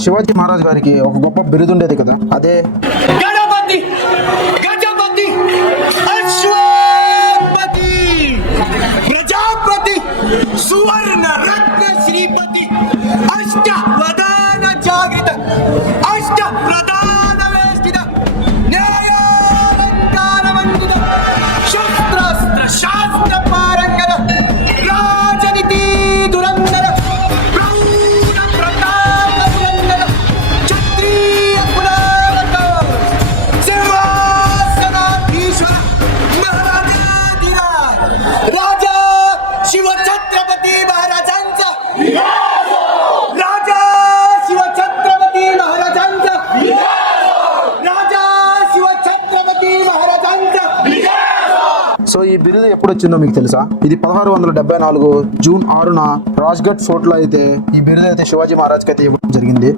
Shivaji Maharaj गारख Birde कधे Ganpati गजपतीश्वापती Prajapati सुर्ण Shripati so ఈ bill ఎప్పుడు వచ్చిందో మీకు తెలుసా ఇది పదహారు వందల నాలుగు జూన్ ఆరున రాజ్ఘట్ ఫోర్ట్ లో అయితే ఈ బిల్లు అయితే శివాజీ మహారాజ్కి అయితే ఇవ్వడం జరిగింది